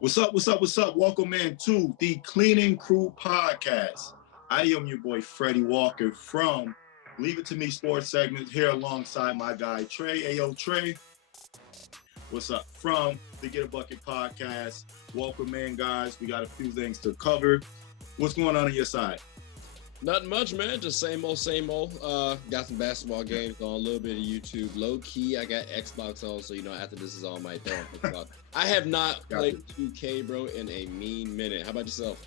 What's up? What's up? What's up? Welcome in to the Cleaning Crew podcast. I am your boy Freddie Walker from Leave It to Me Sports segment here alongside my guy Trey. Ayo Trey, what's up? From the Get a Bucket podcast. Welcome in, guys. We got a few things to cover. What's going on your side? Nothing much, man. Just same old, same old. Got some basketball games on, a little bit of YouTube. Low key, I got Xbox on, so after this is all my throw on Xbox. I have not played 2K, bro, in a mean minute. How about yourself?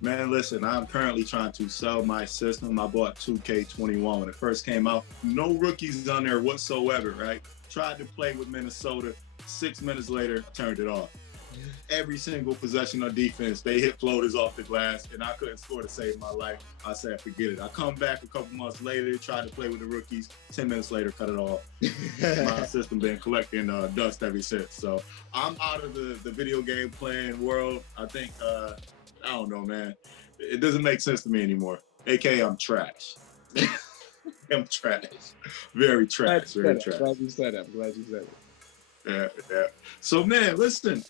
Man, listen, I'm currently trying to sell my system. I bought 2K21 when it first came out. No rookies on there whatsoever, right? Tried to play with Minnesota. 6 minutes later, turned it off. Every single possession on defense, they hit floaters off the glass, and I couldn't score to save my life. I said, forget it. I come back a couple months later, tried to play with the rookies. 10 minutes later, cut it off. My system been collecting dust ever since. So I'm out of the video game playing world. I think, I don't know, man. It doesn't make sense to me anymore. AKA, I'm trash. I'm trash. Very trash. Very trash. Glad you said that. Glad you said it. Yeah. So, man, listen,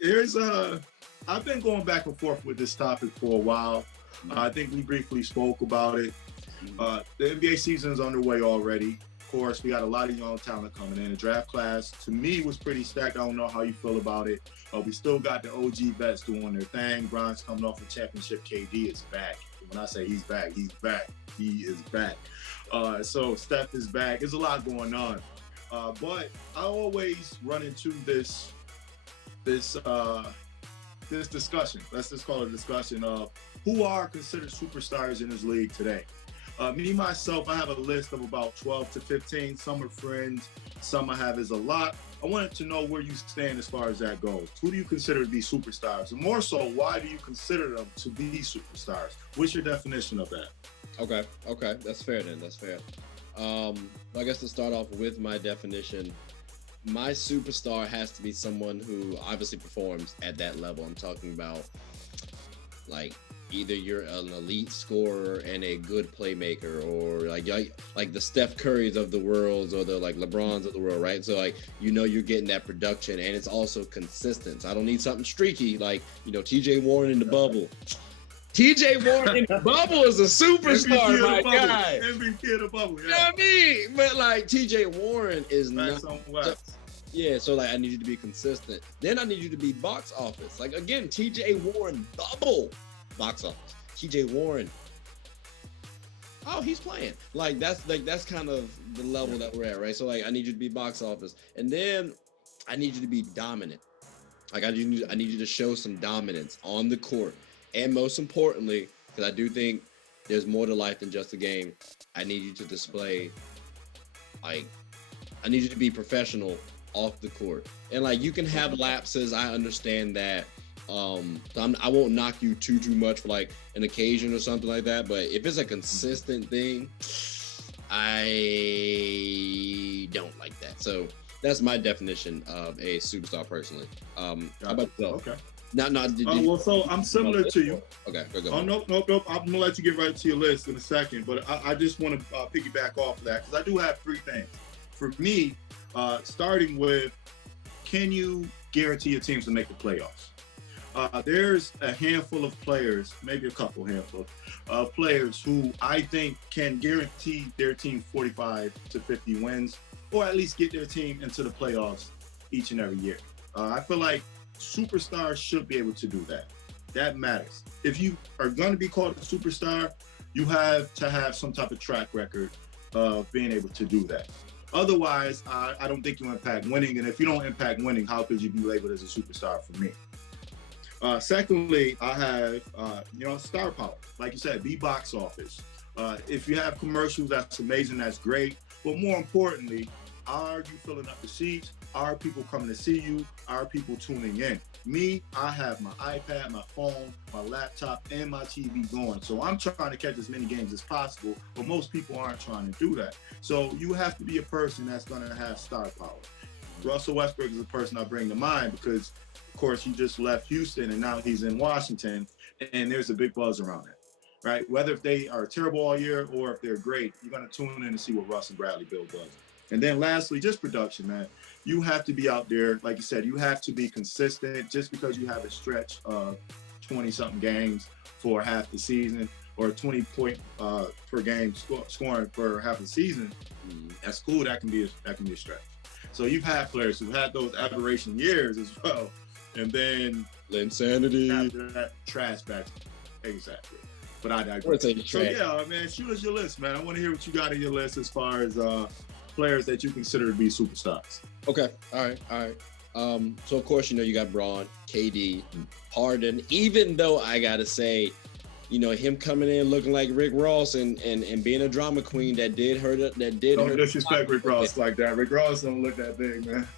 I've been going back and forth with this topic for a while. I think we briefly spoke about it. The NBA season is underway already. Of course, we got a lot of young talent coming in. The draft class, to me, was pretty stacked. I don't know how you feel about it. We still got the OG vets doing their thing. Bron's coming off a championship. KD is back. When I say he's back, he's back. He is back. So Steph is back. There's a lot going on. But I always run into this discussion. Let's just call it a discussion of who are considered superstars in this league today. Me, myself, I have a list of about 12 to 15. Some are fringe, some I have is a lot. I wanted to know where you stand as far as that goes. Who do you consider to be superstars? And more so, why do you consider them to be superstars? What's your definition of that? Okay. That's fair then. That's fair. I guess to start off with my definition, my superstar has to be someone who obviously performs at that level. I'm talking about like either you're an elite scorer and a good playmaker, or like the Steph Currys of the world, or the like LeBrons of the world, right? So you're getting that production and it's also consistent. So I don't need something streaky like TJ Warren in the bubble. TJ Warren in the bubble is a superstar, my guy. MVP of the bubble. Yeah. You know what I mean? But like TJ Warren is not. Yeah, so like I need you to be consistent. Then I need you to be box office. Like again, TJ Warren bubble box office. TJ Warren. Oh, he's playing. Like that's kind of the level that we're at, right? So like I need you to be box office, and then I need you to be dominant. Like I need you to show some dominance on the court. And most importantly, because I do think there's more to life than just a game, I need you to display, I need you to be professional off the court. And like you can have lapses, I understand that. I won't knock you too much for like an occasion or something like that. But if it's a consistent thing, I don't like that. So that's my definition of a superstar personally. How about yourself? Okay. So I'm similar to you. Okay, go. Oh, nope. I'm gonna let you get right to your list in a second, but I just want to piggyback off of that because I do have three things. For me, starting with, can you guarantee your teams to make the playoffs? There's a handful of players, maybe a handful of players who I think can guarantee their team 45 to 50 wins, or at least get their team into the playoffs each and every year. I feel like superstars should be able to do that. That matters. If you are going to be called a superstar, you have to have some type of track record of being able to do that. Otherwise, I don't think you impact winning. And if you don't impact winning, how could you be labeled as a superstar for me? Secondly, I have, star power. Like you said, be box office. If you have commercials, that's amazing. That's great. But more importantly, are you filling up the seats? Are people coming to see you? Are people tuning in? Me, I have my iPad, my phone, my laptop, and my TV going. So I'm trying to catch as many games as possible, but most people aren't trying to do that. So you have to be a person that's going to have star power. Russell Westbrook is a person I bring to mind because, of course, he just left Houston and now he's in Washington, and there's a big buzz around it, right? Whether if they are terrible all year or if they're great, you're going to tune in and see what Russ and Bradley Beal does. And then lastly, just production, man. you have to be out there. Like you said, you have to be consistent. Just because you have a stretch of 20-something games for half the season, or 20 point per game scoring for half the season, that's cool. That can be a stretch. So you've had players who had those aberration years as well, and then insanity after that trash back. Exactly. But I digress. So yeah, man, shoot us your list, man. I want to hear what you got in your list as far as players that you consider to be superstars. Okay. All right. So of course, you got Braun, KD, Harden. Even though I gotta say, him coming in looking like Rick Ross and being a drama queen, that did hurt. Don't disrespect Rick Ross like that. Rick Ross don't look that big, man.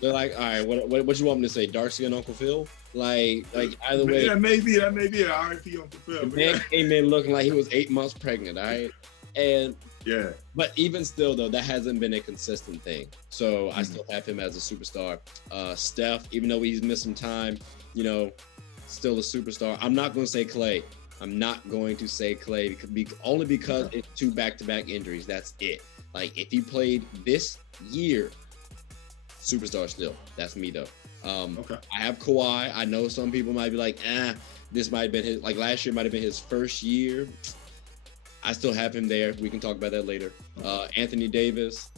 They're like, all right, what you want me to say? Dark skin Uncle Phil? Like either way. That may be an RIP Uncle Phil. Man came in looking like he was 8 months pregnant, all right? And yeah. But even still, though, that hasn't been a consistent thing. So I still have him as a superstar. Steph, even though he's missed some time, still a superstar. I'm not going to say Clay. Only because it's 2 back-to-back injuries. That's it. Like, if he played this year, superstar still. That's me, though. Okay. I have Kawhi. I know some people might be like, this might have been his, like last year might have been his first year. I still have him there. We can talk about that later. Anthony Davis,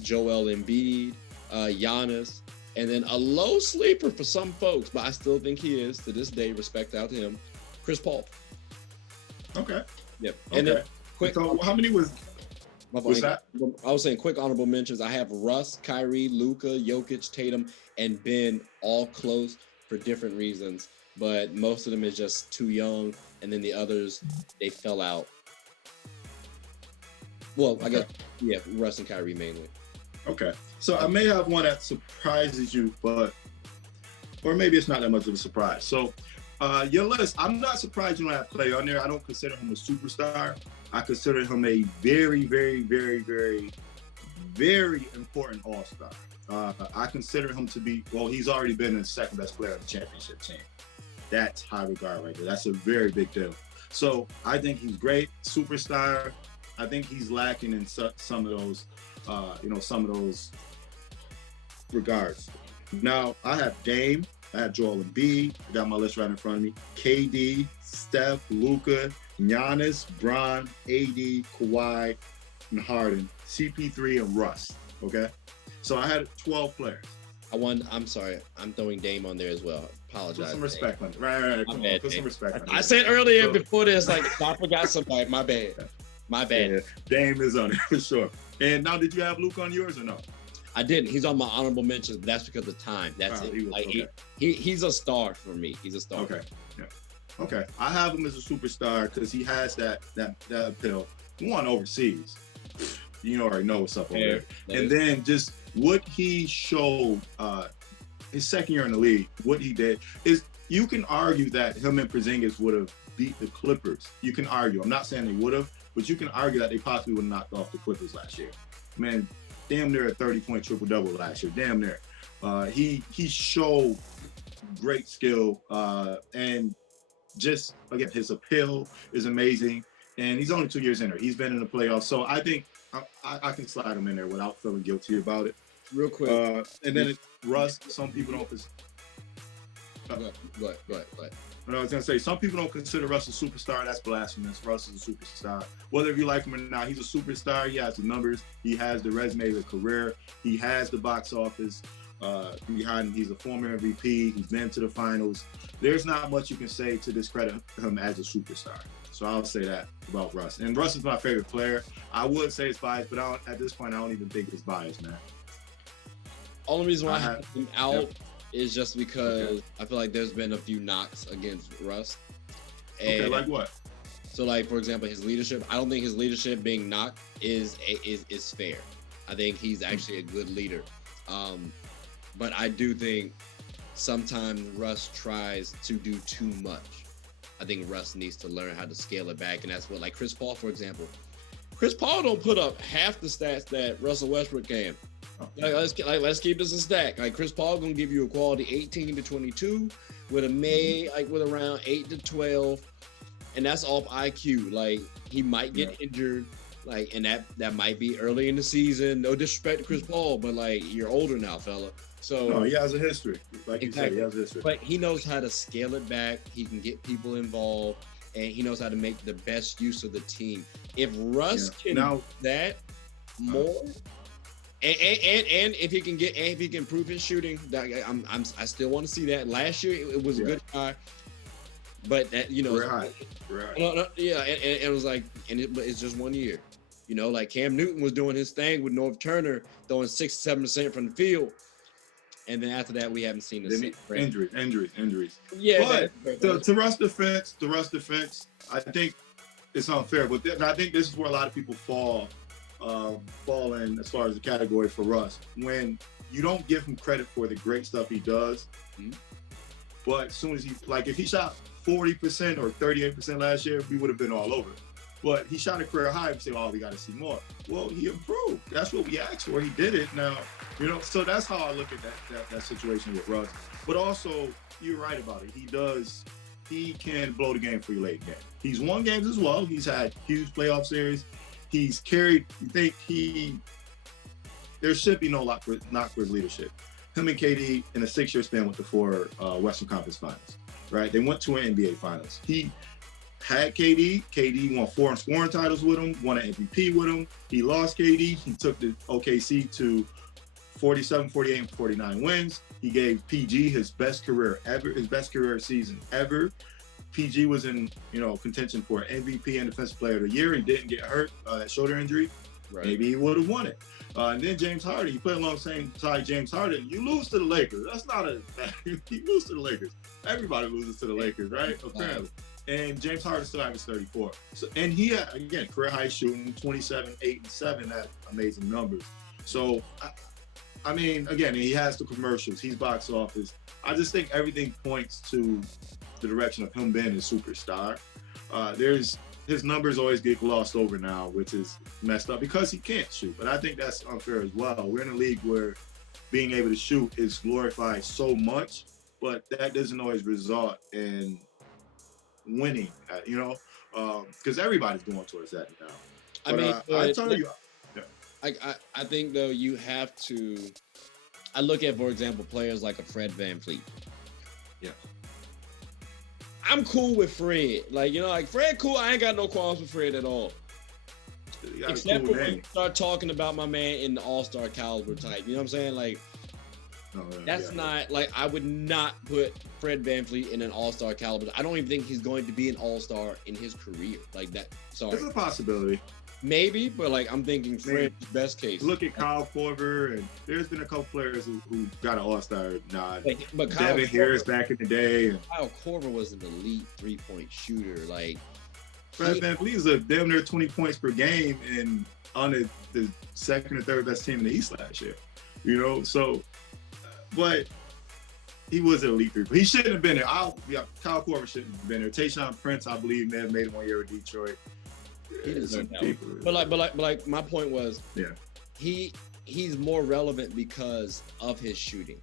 Joel Embiid, Giannis, and then a low sleeper for some folks, but I still think he is, to this day, respect out to him, Chris Paul. Okay. Yep. Okay. And then so how many was that? I was saying quick honorable mentions. I have Russ, Kyrie, Luka, Jokic, Tatum, and Ben all close for different reasons, but most of them is just too young, and then the others, they fell out. Well, I guess, yeah, Russ and Kyrie mainly. Okay. So I may have one that surprises you, or maybe it's not that much of a surprise. So your list, I'm not surprised you don't have Clay on there. I don't consider him a superstar. I consider him a very, very, very, very, very important all-star. I consider him to be, he's already been the second best player on the championship team. That's high regard right there. That's a very big deal. So I think he's great, superstar. I think he's lacking in some of those, regards. Now, I have Dame, I have Joel Embiid, I got my list right in front of me, KD, Steph, Luka, Giannis, Bron, AD, Kawhi, and Harden, CP3, and Russ, okay? So I had 12 players. I'm sorry, I'm throwing Dame on there as well. Apologize. Put some respect on it. Right. Come on, put some respect on it. I said earlier before this, like, I forgot somebody. My bad. Yeah, Dame is on it for sure. And now, did you have Luke on yours or no? I didn't. He's on my honorable mentions, but that's because of time. That's it. He's a star for me. He's a star. Okay. Yeah. Okay. I have him as a superstar because he has that appeal. One overseas. You already know what's up over there. And then just what he showed his second year in the league, what he did is, you can argue that him and Porzingis would have beat the Clippers. You can argue. I'm not saying they would have, but you can argue that they possibly would have knocked off the Clippers last year. Man, damn near a 30-point triple-double last year. Damn near. He showed great skill, and just, again, his appeal is amazing. And he's only 2 years in there. He's been in the playoffs. So I think I can slide him in there without feeling guilty about it. Real quick. And then Russ, some people don't. Go ahead. But I was going to say, some people don't consider Russ a superstar. That's blasphemous. Russ is a superstar. Whether you like him or not, he's a superstar. He has the numbers. He has the resume, the career. He has the box office behind him. He's a former MVP. He's been to the finals. There's not much you can say to discredit him as a superstar. So I'll say that about Russ. And Russ is my favorite player. I would say it's biased, but at this point, I don't even think it's biased, man. Only reason why I have him out is just because I feel like there's been a few knocks against Russ. And okay, like what? So, like, for example, his leadership. I don't think his leadership being knocked is fair. I think he's actually a good leader. But I do think sometimes Russ tries to do too much. I think Russ needs to learn how to scale it back, and that's what, like Chris Paul, for example. Chris Paul don't put up half the stats that Russell Westbrook can. Let's keep this a stack. Like, Chris Paul gonna give you a quality 18 to 22 with with around 8 to 12, and that's off IQ. Like, he might get injured, Like, and that might be early in the season. No disrespect to Chris Paul, but like you're older now, fella. So no, he has a history. Like exactly. you said, he has a history. But he knows how to scale it back. He can get people involved, and he knows how to make the best use of the team. If Russ can do that more, and if he can if he can improve his shooting, I still want to see that. Last year it was a good guy, but that Right. Yeah, and it was like, but it's just 1 year. Like Cam Newton was doing his thing with North Turner, throwing 6-7% from the field. And then after that, we haven't seen the same. Injuries. Yeah. But to Russ' defense, I think it's unfair. But I think this is where a lot of people fall in as far as the category for Russ. When you don't give him credit for the great stuff he does, but as soon as if he shot 40% or 38% last year, we would have been all over it. But he shot a career high and say, "Oh, we got to see more." Well, he improved. That's what we asked for. He did it. Now, so that's how I look at that situation with Russ. But also, you're right about it. He can blow the game for you late in the game. He's won games as well. He's had huge playoff series. He's carried. There should be no knock for his leadership. Him and KD in a 6-year span went to 4 Western Conference Finals. Right? They went to an NBA Finals. He had KD. KD won 4 scoring titles with him, won an MVP with him. He lost KD. He took the OKC to 47, 48, and 49 wins. He gave PG his best career ever, his best career season ever. PG was in, contention for MVP and Defensive Player of the Year. He didn't get hurt, that shoulder injury. Right. Maybe he would have won it. And then James Harden, you play alongside James Harden, you lose to the Lakers. That's not you lose to the Lakers. Everybody loses to the Lakers, right? Apparently. And James Harden still averages 34. So, and he had, again, career high shooting, 27, 8, and 7, that amazing numbers. So, I mean, again, he has the commercials. He's box office. I just think everything points to the direction of him being a superstar. His numbers always get glossed over now, which is messed up because he can't shoot. But I think that's unfair as well. We're in a league where being able to shoot is glorified so much, but that doesn't always result in winning, because everybody's going towards that now. I tell you, I think though you have to. I look at, for example, players like a Fred VanVleet. Yeah, I'm cool with Fred. Fred, cool. I ain't got no qualms with Fred at all. Except for when you start talking about my man in the All-Star caliber type. You know what I'm saying? That's not I would not put Fred VanVleet in an All-Star caliber. I don't even think he's going to be an All-Star in his career. Sorry. It's a possibility. Maybe, but I'm thinking Fred's best case. Look at Kyle Korver, and there's been a couple players who got an All-Star nod. But Devin Harris back in the day. Kyle Korver was an elite 3-point shooter. Fred VanVleet is a damn near 20 points per game and on the second or third best team in the East last year. But he was an elite 3. He shouldn't have been there. Kyle Korver shouldn't have been there. Tayshaun Prince, I believe, may have made it 1 year with Detroit. But my point was, he's more relevant because of his shooting.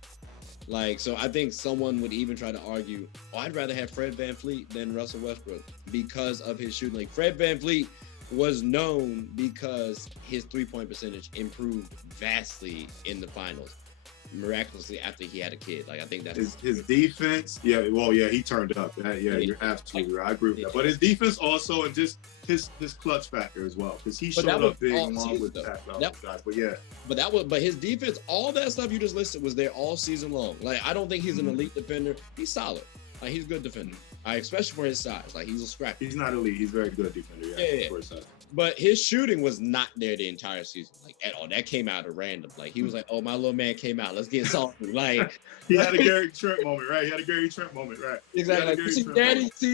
So I think someone would even try to argue, I'd rather have Fred VanVleet than Russell Westbrook because of his shooting. Fred VanVleet was known because his 3-point percentage improved vastly in the finals, miraculously after he had a kid. I think that's his defense. Yeah, well, yeah, he turned up. You're absolutely right. I agree with that. But his defense also, and just his clutch factor as well, because he showed up big along with guys. But his defense, all that stuff you just listed was there all season long. I don't think he's an elite defender. He's solid. He's a good defender. Especially for his size. He's a scrappy. He's not elite. He's a very good defender. Yeah. For his size. But his shooting was not there the entire season, at all. That came out of random. He was like, "Oh, my little man came out. Let's get salty." He had a Gary Trent moment, right? Exactly. See,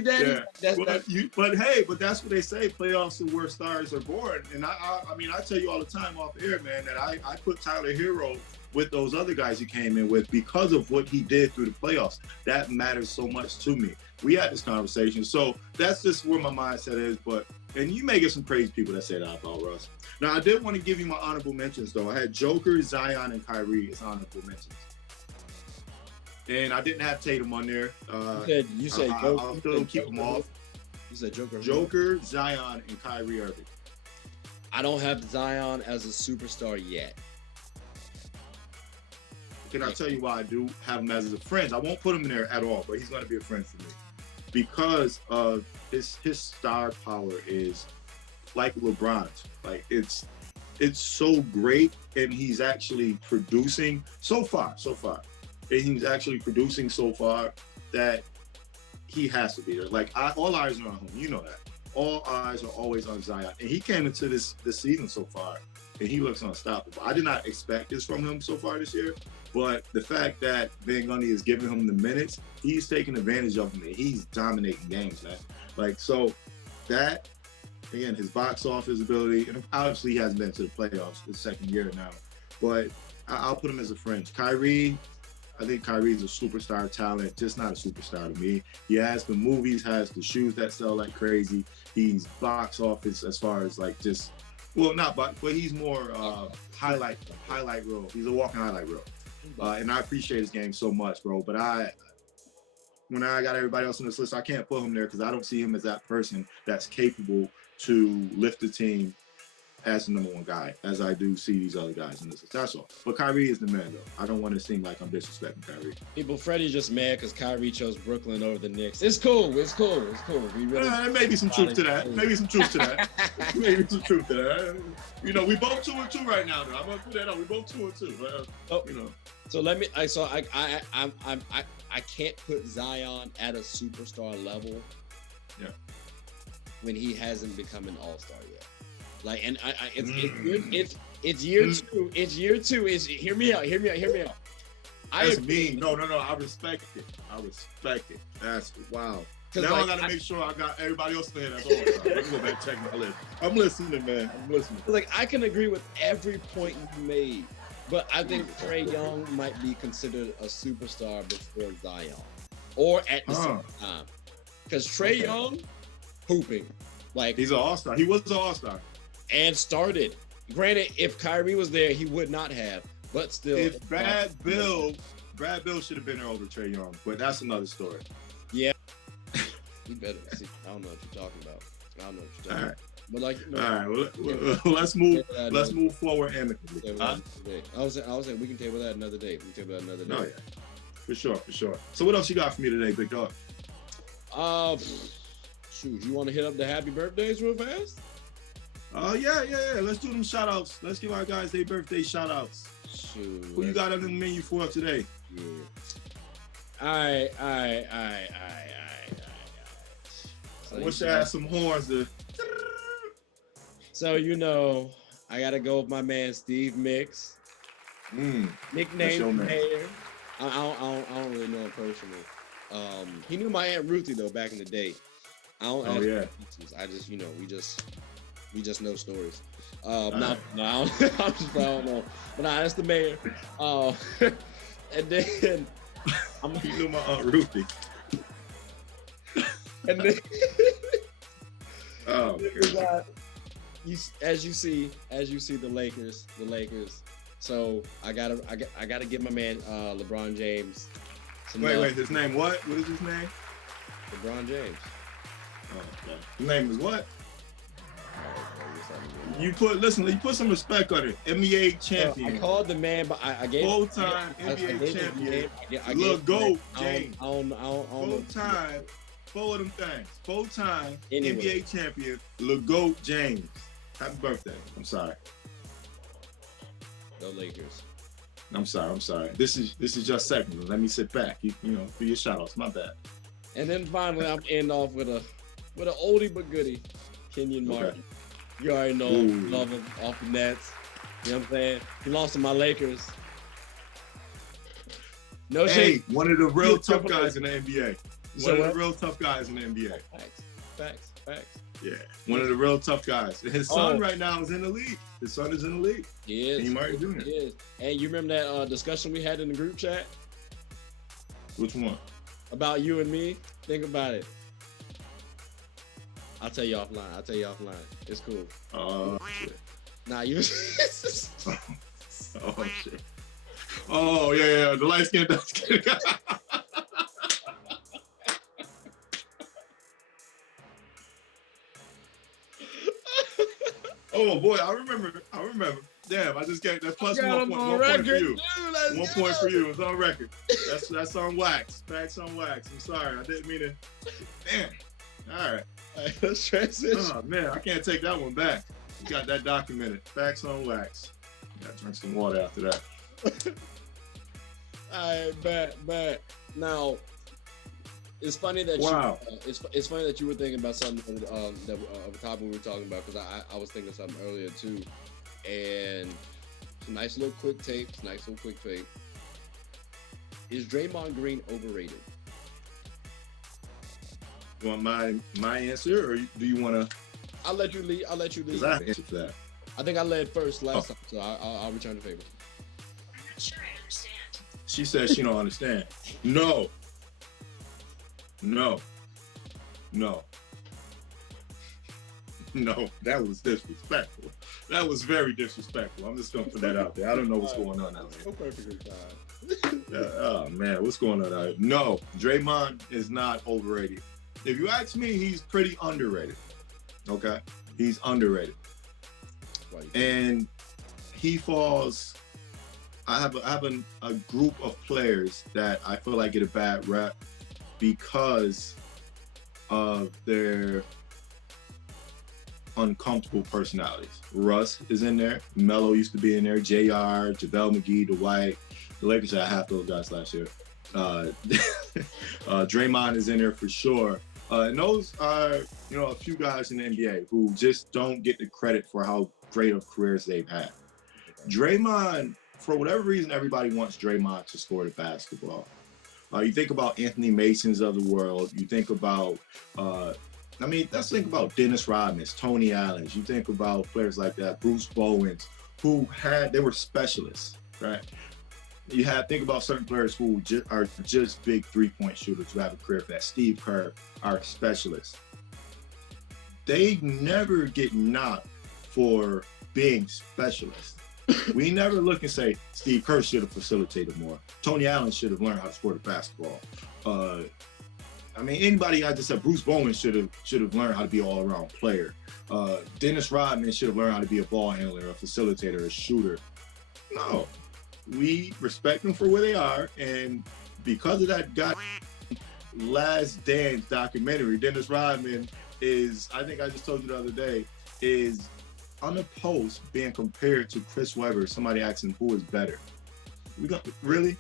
daddy. Yeah. But that's what they say. Playoffs are where stars are born. And I tell you all the time off air, man, that I put Tyler Hero with those other guys he came in with because of what he did through the playoffs. That matters so much to me. We had this conversation. So that's just where my mindset is. And you may get some crazy people that say that about Russ. Now, I did want to give you my honorable mentions, though. I had Joker, Zion, and Kyrie as honorable mentions. And I didn't have Tatum on there. You said Joker. I'll still keep them off. You said Joker. Joker, Zion, and Kyrie Irving. I don't have Zion as a superstar yet. Can I tell you why I do have him as a friend? I won't put him in there at all, but he's going to be a friend to me because of his star power is like LeBron's. Like it's so great, and he's actually producing so far. And he's actually producing so far that he has to be there. Like all eyes are on him. You know that. All eyes are always on Zion, and he came into this season so far, and he looks unstoppable. I did not expect this from him so far this year. But the fact that Van Gundy is giving him the minutes, he's taking advantage of him, and he's dominating games, man. Like, so that, again, his box office ability, and obviously he hasn't been to the playoffs the second year now, but I'll put him as a fringe. Kyrie, I think Kyrie's a superstar talent, just not a superstar to me. He has the movies, has the shoes that sell like crazy. He's box office as far as like just, well, not box, but he's more highlight reel. He's a walking highlight reel. And I appreciate his game so much, bro. But when I got everybody else on this list, I can't put him there because I don't see him as that person that's capable to lift the team as the number one guy, as I do see these other guys in this list. That's all. But Kyrie is the man, though. I don't want to seem like I'm disrespecting Kyrie. People, Freddie's just mad because Kyrie chose Brooklyn over the Knicks. It's cool. We really there may be some truth to that. Maybe some truth to that. You know, we both 2-2 right now, though. I'm gonna put that on. We both 2-2. You know. So let me. I can't put Zion at a superstar level. Yeah. When he hasn't become an all-star yet. Like, and it's year two. It's year two. Hear me out. That's mean. No. I respect it. That's wow. Now I gotta make sure I got everybody else there. That's all. Let me go back and check my list. I'm listening, man. Like, I can agree with every point you made, but I think Trae Young might be considered a superstar before Zion, or at the same time, because Trae Young hooping, like, he's an all-star. He was an all-star. And started. Granted, if Kyrie was there, he would not have. But still, if Brad Bill should have been there over Trae Young, but that's another story. Yeah, you better see. I don't know what you're talking about. All right. But like, all right. Well, let's move forward amicably. I was saying we can table that another day. Oh yeah, for sure. So what else you got for me today, big dog? Shoot, you want to hit up the happy birthdays real fast? Yeah. Let's do them shout outs. Let's give our guys their birthday shout outs. Shoot. Who you got on the menu for today? Yeah. All right. I wish I had some horns to. So, you know, I got to go with my man, Steve Mix. Nickname Mayor. I don't really know him personally. He knew my Aunt Ruthie, though, back in the day. I don't ask questions. I just, we just know stories. I don't know. But that's the mayor. And then you knew my Aunt Ruthie. And then God. As you see the Lakers. So I gotta give my man LeBron James. Wait, his name what? What is his name? LeBron James. Oh, okay. His name is what? You put some respect on it. NBA champion. I called the man, but I gave full-time NBA champion. Look, go, James. Full-time. Four of them things. Full-time NBA champion. Look, go, James. Happy birthday. I'm sorry. Go Lakers. I'm sorry. This is just seconds. Let me sit back. You know, for your shout-outs. My bad. And then finally, I'm end off with an oldie but goodie, Kenyon Martin. Okay. You already know, love him off the Nets. You know what I'm saying? He lost to my Lakers. No shade. One of the real tough guys in the NBA. One of the real tough guys in the NBA. Facts. Yeah, one of the real tough guys. His son right now is in the league. His son is in the league. He is. Kenyon Martin Jr. He is. And you remember that discussion we had in the group chat? Which one? About you and me? Think about it. I'll tell you offline. It's cool. Oh, shit. Nah, you. Oh, shit. Oh, yeah. The light skin. Oh boy, I remember. Damn, I just got that plus one point for you. 1 point for you. It's on record. That's on wax. Facts on wax. I'm sorry, I didn't mean to. Damn. All right, let's transition. Oh man, I can't take that one back. You got that documented. Facts on wax. Got to drink some water after that. All right, bet. Now, it's funny that it's funny that you were thinking about something of a topic we were talking about, because I was thinking something earlier too, and nice little quick tape. Is Draymond Green overrated? You want my answer, or do you want to? I'll let you lead. I answer for that. I think I led first last time, so I'll return the favor. I'm not sure I understand. She says she don't understand. No. That was disrespectful. That was very disrespectful. I'm just gonna put that out there. I don't know what's going on out there. Perfectly fine. Oh man, what's going on out here? No, Draymond is not overrated. If you ask me, he's pretty underrated. Okay, he's underrated, and he falls. I have a group of players that I feel like get a bad rep because of their uncomfortable personalities. Russ is in there. Melo used to be in there. JR, JaVale McGee, Dwight. The Lakers had half those guys last year. Draymond is in there for sure. And those are, a few guys in the NBA who just don't get the credit for how great of careers they've had. Draymond, for whatever reason, everybody wants Draymond to score the basketball. You think about Anthony Masons of the world. You think about, let's think about Dennis Rodman, Tony Allen. You think about players like that, Bruce Bowens, they were specialists, right? Think about certain players who are just big three-point shooters who have a career for that. Steve Kerr are specialists. They never get knocked for being specialists. We never look and say Steve Kerr should have facilitated more. Tony Allen should have learned how to score the basketball. Anybody I just said, Bruce Bowen should have learned how to be an all-around player. Dennis Rodman should have learned how to be a ball handler, a facilitator, a shooter. No. We respect them for where they are, and because of that Last Dance documentary, Dennis Rodman is, I think I just told you the other day, is on a post being compared to Chris Webber. Somebody asking who is better. Really?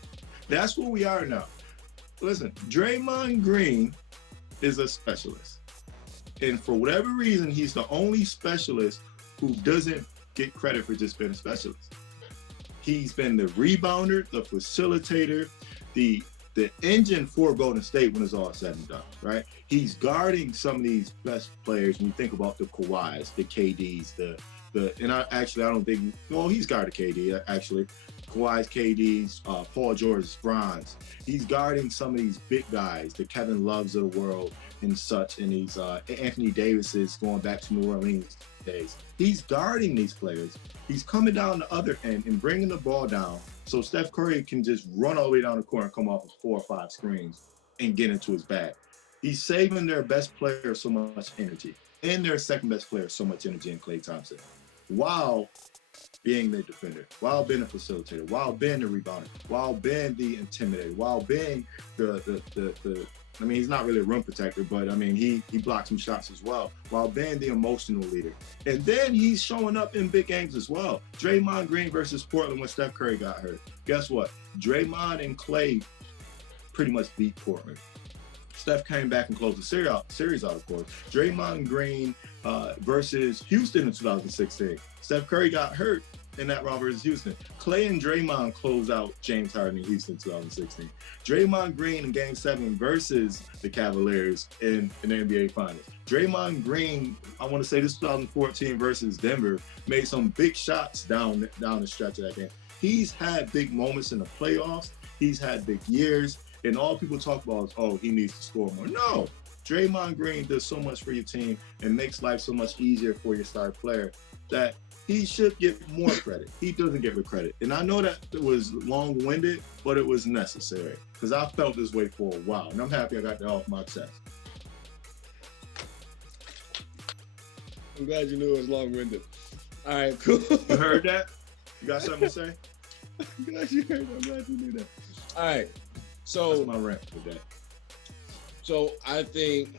That's where we are now. Listen, Draymond Green is a specialist. And for whatever reason, he's the only specialist who doesn't get credit for just being a specialist. He's been the rebounder, the facilitator, the engine for Golden State when it's all said and done, right? He's guarding some of these best players when you think about the Kawhis, the KDs, he's guarded KD, actually. Kawhi's, KD's, Paul George's, Bronze. He's guarding some of these big guys, the Kevin Loves of the world and such, and these Anthony Davis's going back to New Orleans days. He's guarding these players. He's coming down the other end and bringing the ball down so Steph Curry can just run all the way down the court and come off with 4 or 5 screens and get into his bag. He's saving their best player so much energy and their second best player so much energy in Klay Thompson, while being the defender, while being a facilitator, while being the rebounder, while being the intimidator, while being he's not really a rim protector, but he blocks some shots as well, while being the emotional leader. And then he's showing up in big games as well. Draymond Green versus Portland when Steph Curry got hurt. Guess what? Draymond and Klay pretty much beat Portland. Steph came back and closed the series out, of course. Draymond Green versus Houston in 2016. Steph Curry got hurt in that round versus Houston. Klay and Draymond closed out James Harden in Houston in 2016. Draymond Green in Game 7 versus the Cavaliers in the NBA Finals. Draymond Green, I want to say this 2014 versus Denver, made some big shots down the stretch of that game. He's had big moments in the playoffs. He's had big years. And all people talk about is, he needs to score more. No. Draymond Green does so much for your team and makes life so much easier for your star player that he should get more credit. He doesn't get the credit. And I know that it was long-winded, but it was necessary because I felt this way for a while. And I'm happy I got that off my chest. I'm glad you knew it was long-winded. All right, cool. You heard that? You got something to say? I'm glad you heard that. I'm glad you knew that. All right. So that's my rant for that. So I think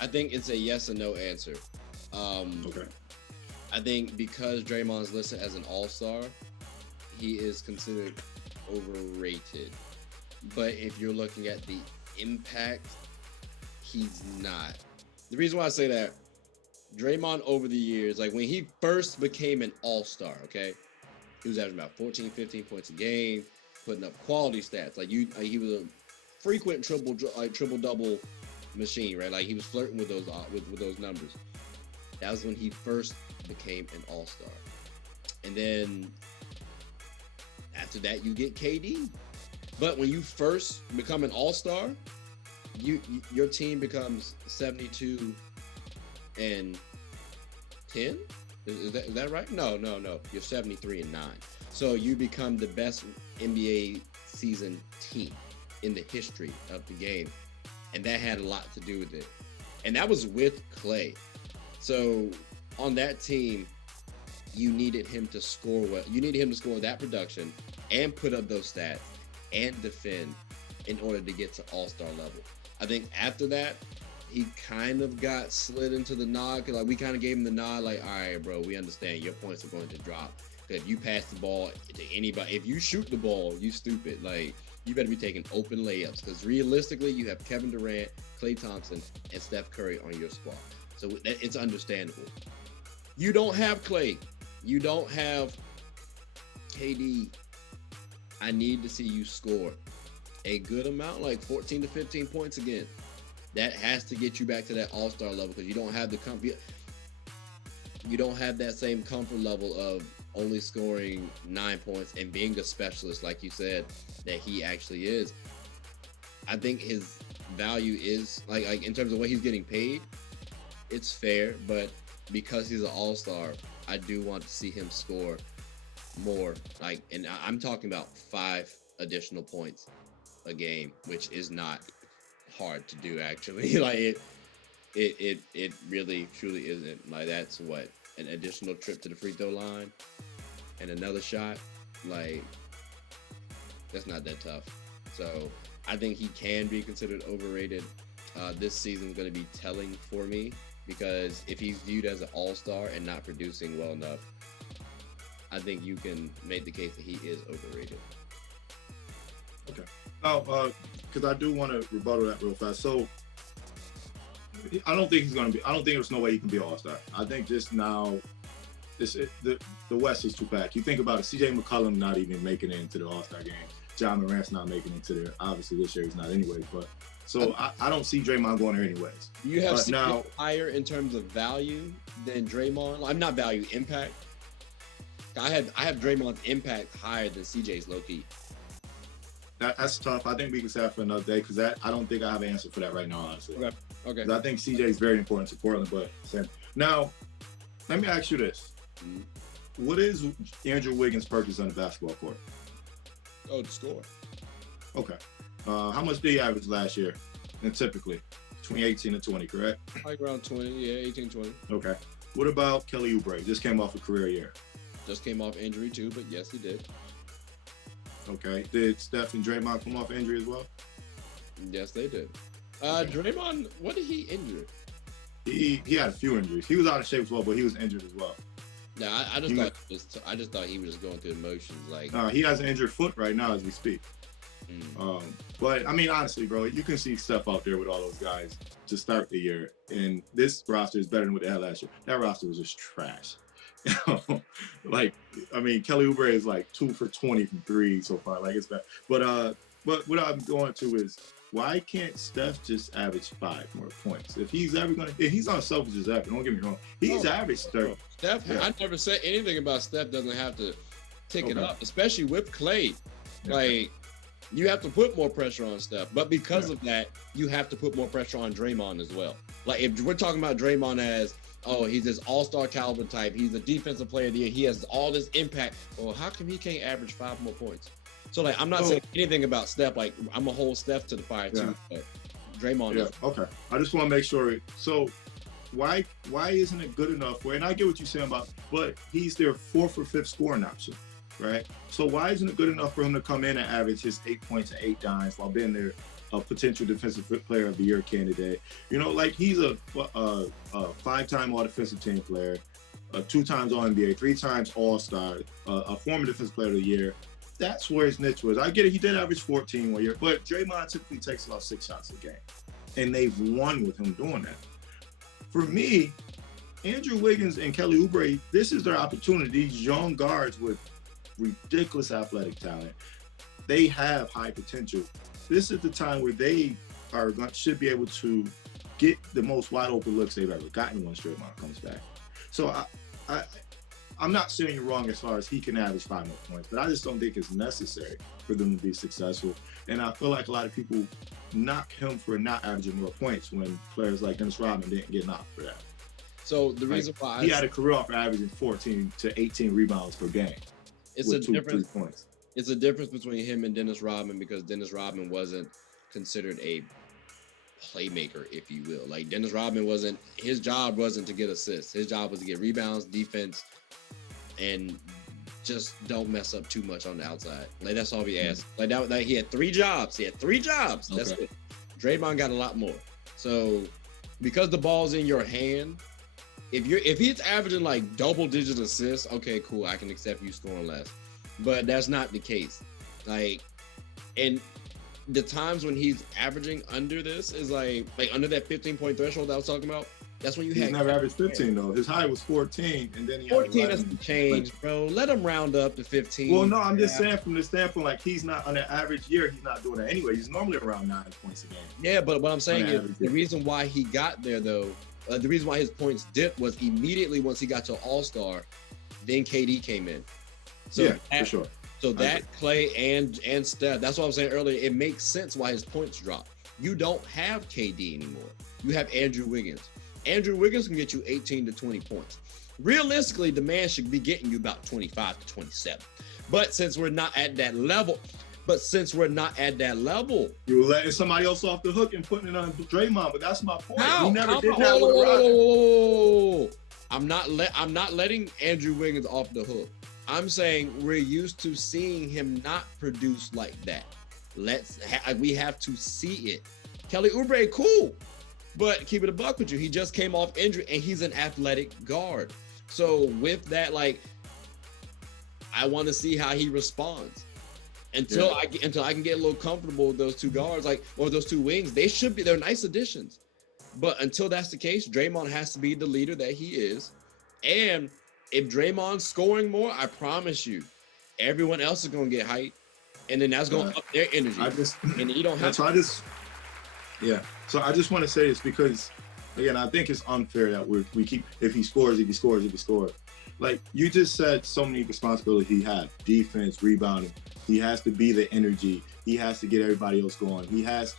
it's a yes and no answer. Okay. I think because Draymond's listed as an all-star, he is considered overrated. But if you're looking at the impact, he's not. The reason why I say that, Draymond over the years, like when he first became an all-star, okay, he was averaging about 14, 15 points a game, putting up quality stats. Like he was a frequent triple-double machine, right? Like he was flirting with those with those numbers. That was when he first became an all-star. And then after that, you get KD. But when you first become an all-star, your team becomes 72 and 10. Is that right? No. You're 73 and 9. So you become the best NBA season team in the history of the game. And that had a lot to do with it. And that was with Clay. So on that team, you needed him to score well. You needed him to score that production and put up those stats and defend in order to get to all-star level. I think after that, he kind of got slid into the nod. Cause like we kind of gave him the nod, like, all right, bro, we understand your points are going to drop. Because if you pass the ball to anybody, if you shoot the ball, you stupid. Like, you better be taking open layups. Because realistically, you have Kevin Durant, Klay Thompson, and Steph Curry on your squad. So it's understandable. You don't have Klay. You don't have KD. I need to see you score a good amount, like 14 to 15 points again. That has to get you back to that all-star level because you don't have the comfort. You don't have that same comfort level of only scoring 9 points and being a specialist, like you said, that he actually is. I think his value is like in terms of what he's getting paid, it's fair, but because he's an all-star, I do want to see him score more. Like, and I'm talking about 5 additional points a game, which is not hard to do actually. Like it really truly isn't. Like that's what, an additional trip to the free throw line and another shot. Like that's not that tough. So I think he can be considered overrated. This season is going to be telling for me because if he's viewed as an all-star and not producing well enough, I think you can make the case that he is overrated. Okay. Now, because I do want to rebuttal that real fast. So, I don't think he's going to be. I don't think there's no way he can be an all-star. I think just now, the West is too packed. You think about it. C.J. McCollum not even making it into the all-star game. John Morant's not making it into there. Obviously, this year he's not anyways. But so I don't see Draymond going there anyways. You have now higher in terms of value than Draymond. I'm not value, impact. I have Draymond's impact higher than CJ's low key. That's tough. I think we can say that for another day because I don't think I have an answer for that right now, honestly. Okay. I think CJ is very important to Portland, but now let me ask you this: What is Andrew Wiggins' purpose on the basketball court? Oh, to score. Okay. How much did he average last year? And typically, between 18 and 20, correct? Like around 20, yeah, 18, 20. Okay. What about Kelly Oubre? Just came off a career year. Just came off injury too, but yes, he did. Okay. Did Steph and Draymond come off injury as well? Yes, they did. Draymond, what did he injure? He had a few injuries. He was out of shape as well, but he was injured as well. Yeah, I just thought he was just going through the motions. Like he has an injured foot right now as we speak. But I mean, honestly, bro, you can see Steph out there with all those guys to start the year, and this roster is better than what they had last year. That roster was just trash. Like, I mean, Kelly Oubre is like 2 for 20 from 3 so far. Like, it's bad. But what I'm going to is, why can't Steph just average 5 more points? If he's unselfish as ever, don't get me wrong. He's averaged 30. Steph, yeah. I never said anything about Steph doesn't have to tick it up, especially with Klay. Yeah. Like, you have to put more pressure on Steph. But because of that, you have to put more pressure on Draymond as well. Like, if we're talking about Draymond as, oh, he's this all-star caliber type, he's a defensive player of the year, he has all this impact, well, how come he can't average 5 more points? So, like, I'm not saying anything about Steph. Like, I'm going to hold Steph to the fire, too. But Draymond is. Okay. I just want to make sure. So, why isn't it good enough for? And I get what you're saying about, but he's their fourth or fifth scoring option, right? So why isn't it good enough for him to come in and average his 8 points and 8 dimes while being their potential defensive player of the year candidate? You know, like he's a 5-time All Defensive Team player, 2 times All NBA, 3 times All Star, a former Defensive Player of the Year. That's where his niche was. I get it. He did average 14 one year, but Draymond typically takes about 6 shots a game, and they've won with him doing that. For me, Andrew Wiggins and Kelly Oubre, this is their opportunity. These young guards with ridiculous athletic talent, they have high potential. This is the time where they should be able to get the most wide open looks they've ever gotten once Draymond comes back. So I'm not saying you're wrong as far as he can average 5 more points, but I just don't think it's necessary for them to be successful. And I feel like a lot of people knock him for not averaging more points when players like Dennis Rodman didn't get knocked for that. So the reason why he had a career off averaging 14 to 18 rebounds per game. It's a difference. Points. It's a difference between him and Dennis Rodman because Dennis Rodman wasn't considered a playmaker, if you will. Like Dennis Rodman his job wasn't to get assists. His job was to get rebounds, defense, and just don't mess up too much on the outside. Like that's all he asked. Like that he had 3 jobs. That's it. Draymond got a lot more. So because the ball's in your hand, if he's averaging like double-digit assists, okay, cool, I can accept you scoring less. But that's not the case. Like, and the times when he's averaging under this is like under that 15-point threshold that I was talking about. That's when He's never averaged 15 though. His high was 14, and then he 14 doesn't change, bro. Let him round up to 15. Well, no, I'm just saying from the standpoint, like he's not on an average year, he's not doing that anyway. He's normally around 9 points a game. Yeah, but what I'm saying is the reason why he got there though, the reason why his points dipped was immediately once he got to All-Star, then KD came in. So yeah, for sure. So that Clay and Steph, that's what I was saying earlier. It makes sense why his points dropped. You don't have KD anymore. You have Andrew Wiggins. Andrew Wiggins can get you 18 to 20 points. Realistically, the man should be getting you about 25 to 27. But since we're not at that level, you're letting somebody else off the hook and putting it on Draymond. But that's my point. How? We never did that with Rodman. I'm not letting Andrew Wiggins off the hook. I'm saying we're used to seeing him not produce like that. We have to see it. Kelly Oubre, cool. But keep it a buck with you. He just came off injury and he's an athletic guard. So with that, like, I want to see how he responds. Until I can get a little comfortable with those 2 guards, or those 2 wings, they're nice additions. But until that's the case, Draymond has to be the leader that he is. And if Draymond's scoring more, I promise you, everyone else is going to get hyped. And then that's going to up their energy. And you don't have to. So I just want to say this because, again, I think it's unfair that we keep, if he scores. Like, you just said so many responsibilities he had. Defense, rebounding. He has to be the energy. He has to get everybody else going. He has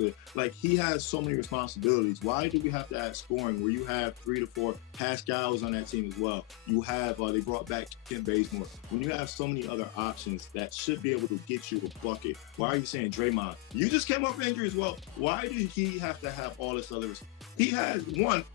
so many responsibilities. Why do we have to add scoring where you have 3 to 4 Pascal's on that team as well? You have, they brought back Kent Bazemore. When you have so many other options that should be able to get you a bucket, why are you saying Draymond? You just came off injury as well. Why did he have to have all this other? He has,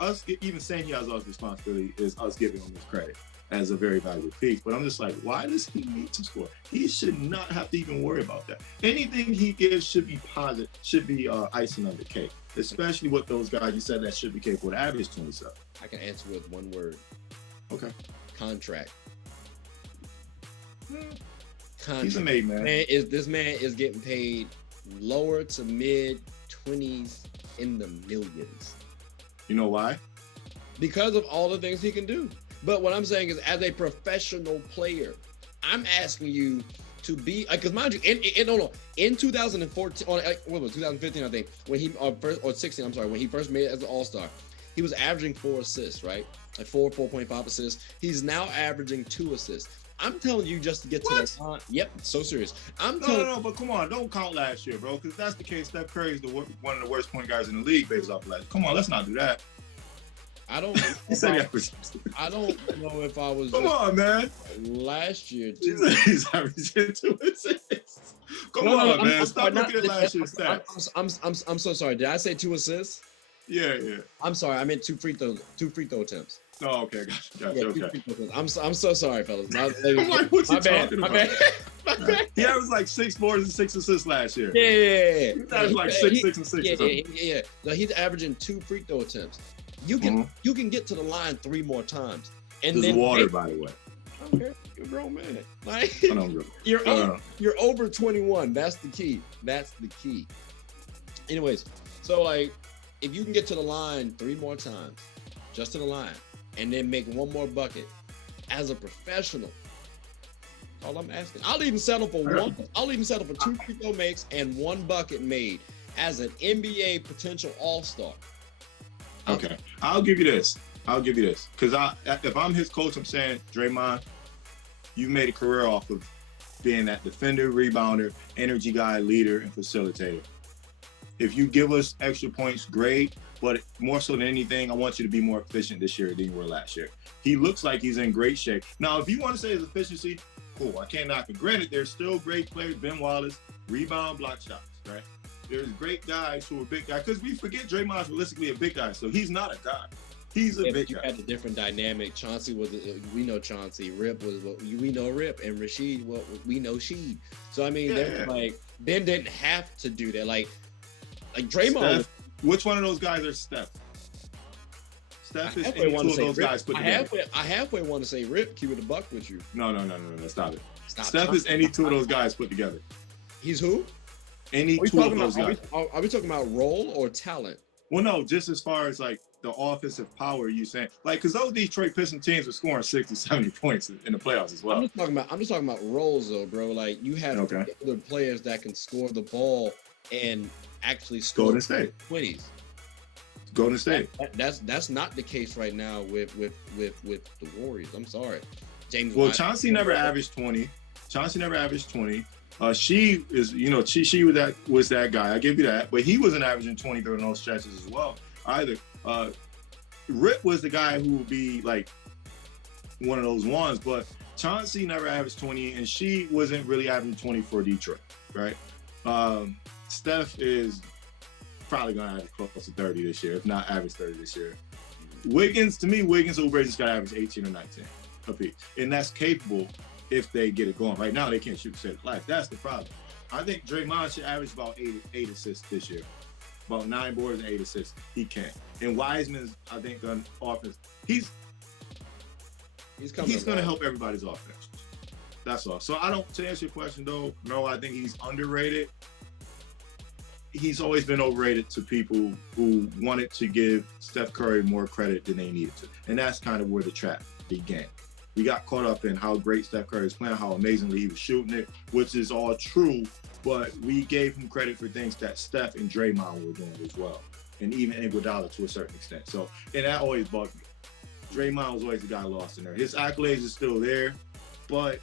us even saying he has all this responsibility is us giving him his credit as a very valuable piece. But I'm just like, why does he need to score? He should not have to even worry about that. Anything he gives should be positive, should be icing on the cake, especially with those guys you said that should be capable to average 27. I can answer with one word. Okay. Contract. He's a made man. This man is getting paid lower to mid 20s in the millions. You know why? Because of all the things he can do. But what I'm saying is, as a professional player, I'm asking you to be, because mind you, in 2014, what was it, 2015, I think, when he or 16, I'm sorry, when he first made it as an All-Star, he was averaging 4 assists, right? Like 4.5 assists. He's now averaging 2 assists. I'm telling you, just to get to the line. Yep, so serious. No, but come on, don't count last year, bro, because if that's the case, Steph Curry's one of the worst point guards in the league based off of last. Come on, let's not do that. I don't know if I was. Come on, man. Last year, he's averaging 2 assists. Come on, man. Stop looking at last year's stats. I'm so sorry. Did I say 2 assists? Yeah, yeah. I'm sorry, I meant two free throw attempts. Oh, okay, gotcha. Yeah, Okay. I'm so sorry, fellas. I'm like, what's he talking about? My bad. He was like 6 boards and 6 assists last year. Yeah. He was like 6 and 6 or something. Yeah. No, he's averaging 2 free throw attempts. You can get to the line 3 more times. And There's then water, by the way. Okay, you're a grown man. Like you're over 21. That's the key. Anyways, so like if you can get to the line 3 more times, just to the line, and then make 1 more bucket as a professional. All I'm asking. I'll even settle for 2 free throw makes and 1 bucket made as an NBA potential all-star. Okay. I'll give you this. Because if I'm his coach, I'm saying, Draymond, you made a career off of being that defender, rebounder, energy guy, leader, and facilitator. If you give us extra points, great. But more so than anything, I want you to be more efficient this year than you were last year. He looks like he's in great shape. Now, if you want to say his efficiency, cool. I can't knock it. Granted, there's still great players. Ben Wallace, rebound, block shots, right? There's great guys who are big guys. Because we forget Draymond's realistically a big guy. So he's not a guy. He's a big guy. You had a different dynamic. Chauncey was, we know Chauncey. Rip was, we know Rip. And Rasheed, we know Sheed. So, I mean, like, Ben didn't have to do that. Like Draymond. Steph, which one of those guys are Steph? Steph is any 2 of those guys put together. I halfway want to say Rip, keep it a buck with you. No. Stop it. Steph is any 2 of those guys put together. He's who? Any 2 of those guys. Are we talking about role or talent? Well, no, just as far as like the offensive power you saying. Like, because those Detroit Pistons teams were scoring 60, 70 points in the playoffs as well. I'm just talking about roles though, bro. Like you have other players that can score the ball and actually score Golden State 20s. Golden State. That's not the case right now with the Warriors. I'm sorry, James. Well, Chauncey never averaged 20. She is, she was that guy. I give you that, but he wasn't averaging 20 during those stretches as well either. Rip was the guy who would be like one of those ones, but Chauncey never averaged 20, and she wasn't really averaging 20 for Detroit, right? Steph is probably going to average close to 30 this year, if not average 30 this year. Wiggins Overrated just got to average 18 or 19 apiece. And that's capable if they get it going. Right now, they can't shoot to save life. That's the problem. I think Draymond should average about 8 assists this year. About 9 boards and 8 assists. He can. And Wiseman's, I think, on offense, he's going to help everybody's offense. That's all. So to answer your question, though, no, I think he's underrated. He's always been overrated to people who wanted to give Steph Curry more credit than they needed to. And that's kind of where the trap began. We got caught up in how great Steph Curry was playing, how amazingly he was shooting it, which is all true, but we gave him credit for things that Steph and Draymond were doing as well, and even Iguodala to a certain extent. So, and that always bugged me. Draymond was always the guy lost in there. His accolades are still there, but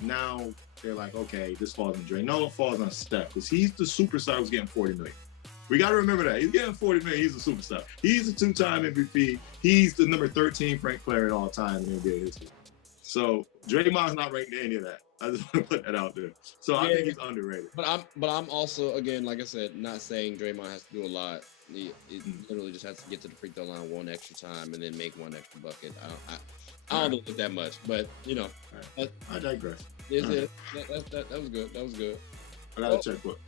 now they're like, okay, this falls on Dre. No, it falls on Steph, because he's the superstar who's getting $40 million. We got to remember that. He's getting $40 million. He's a superstar. He's a 2-time MVP. He's the number 13 ranked player in all time in NBA history. So Draymond's not ranked in any of that. I just want to put that out there. So I think he's underrated. But I'm also, again, like I said, not saying Draymond has to do a lot. He literally just has to get to the free throw line 1 extra time and then make 1 extra bucket. I don't think that much, but I digress. That was good. That was good. I gotta check what.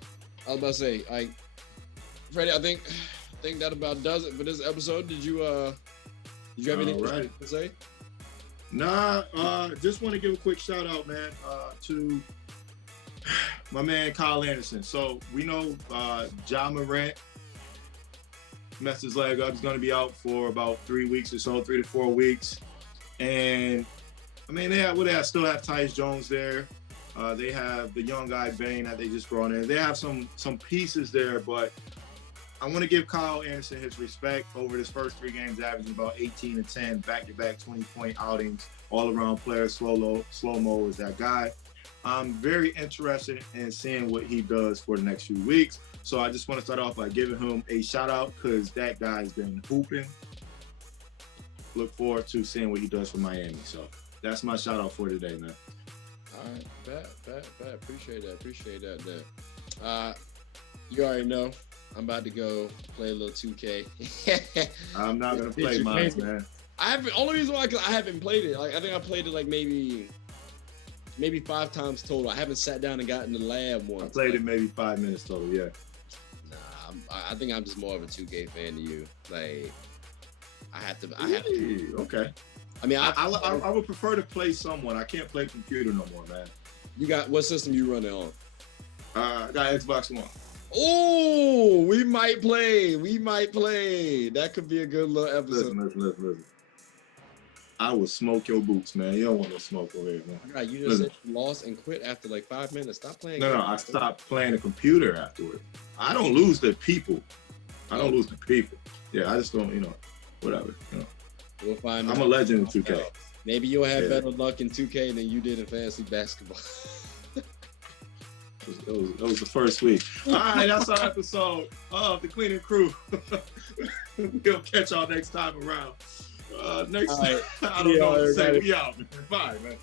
I was about to say, Freddie, I think that about does it for this episode. Did you have anything to say? Nah, just want to give a quick shout out, man, to my man Kyle Anderson. So we know Ja Morant messed his leg up. He's going to be out for about 3 weeks or so, 3 to 4 weeks. And I mean, they still have Tyus Jones there. They have the young guy Bane that they just brought in. They have some pieces there, but I want to give Kyle Anderson his respect over his first 3 games, averaging about 18 and 10, back-to-back 20-point outings, all-around player. Slow-mo is that guy. I'm very interested in seeing what he does for the next few weeks. So I just want to start off by giving him a shout-out because that guy's been hooping. Look forward to seeing what he does for Miami. So that's my shout-out for today, man. All right, bet. Appreciate that. You already know. I'm about to go play a little 2K. I'm not gonna play mine, man. I haven't. Only reason why I haven't played it. Like I think I played it like maybe 5 times total. I haven't sat down and got in the lab once. I played it maybe 5 minutes total. Yeah. Nah, I think I'm just more of a 2K fan than you. Like I have to. Okay. I mean, I would prefer to play someone. I can't play computer no more, man. You got what system you running on? I got Xbox One. Oh, we might play. That could be a good little episode. Listen. I will smoke your boots, man. You don't want no smoke over here, man. God, you just said you lost and quit after like 5 minutes. Stop playing. No, I stopped playing the computer afterward. I don't lose the people. Yeah, I just don't, whatever. We'll find I'm a legend in 2K. Maybe you'll have better luck in 2K than you did in fantasy basketball. It was the first week. All right, that's our episode of the Cleaning Crew. We'll catch y'all next time around. Next time, I don't know what to say. We out. Bye, man.